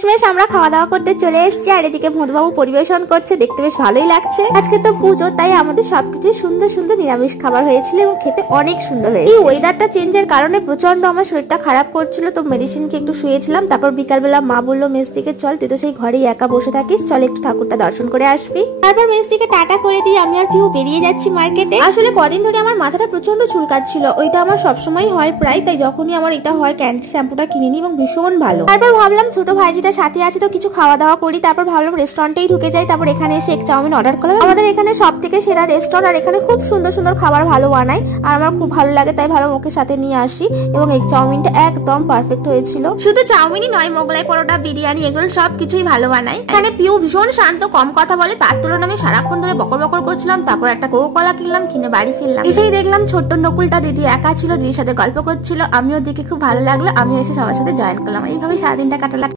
শেষমেশ আমরা খাওয়া দাওয়া করতে চলে এসেছি, আর এদিকে ভোঁদবাবু পরিবেশন করছে, দেখতে বেশ ভালোই লাগছে। আজকে তো পুজো, তাই আমাদের সবকিছু সুন্দর সুন্দর নিরামিষ খাবার হয়েছিল এবং খেতে অনেক সুন্দর হয়েছে। এই ওয়েদারটা চেঞ্জের কারণে প্রচন্ড আমার শরীরটা খারাপ করছিল, তো মেডিসিনকে একটু শুয়েছিলাম। তারপর বিকালবেলা মা বললো মেস থেকে চল, তুই তো সেই ঘরেই একা বসে থাকিস, চল একটু ঠাকুরটা দর্শন করে আসবি। তারপর মেস থেকে টাটা করে দিয়ে আমি আর পিউ বেরিয়ে যাচ্ছি মার্কেটে। আসলে কদিন ধরে আমার মাথাটা প্রচন্ড চুলকাচ্ছিল, ওইটা আমার সবসময় হয় প্রায়, তাই যখনই আমার এটা হয় ক্যান্ডি শ্যাম্পুটা কিনে নিই এবং ভীষণ ভালো। তারপর ভাবলাম ছোট ভাইজিটা সাথে আছে, তো কিছু খাওয়া দাওয়া করি। তারপর ভাবলাম রেস্টুরেন্টেই ঢুকে যাই। তারপর এখানে এসে এক চাউমিন অর্ডার করলাম। আমাদের এখানে সব থেকে সেরা রেস্টুরেন্ট, আর এখানে খুব সুন্দর সুন্দর খাবার ভালো বানায়, আর আমার খুব ভালো লাগে, তাই ভালো ওকে সাথে নিয়ে আসি। এবং এই চাউমিনটা একদম পারফেক্ট হয়েছিল। শুধু চাউমিনই নয়, মোগলাই পরোটা, বিরিয়ানি, এগুলো সবকিছুই ভালো বানায়। এখানে পিউ ভীষণ শান্ত, কম কথা বলে, তার তুলনায় আমি সারাক্ষণ ধরে বকর বকর করছিলাম। তারপর একটা কোকো কলা কিনলাম, কিনে বাড়ি ফিরলাম। এসেই দেখলাম ছোট্ট নকুলটা দিদি একা ছিল, দিদির সাথে গল্প করছিল। আমিও দেখে খুব ভালো লাগলো, আমিও এসে সবার সাথে জয়েন করলাম। এইভাবে সারাদিনটা কাটালাম।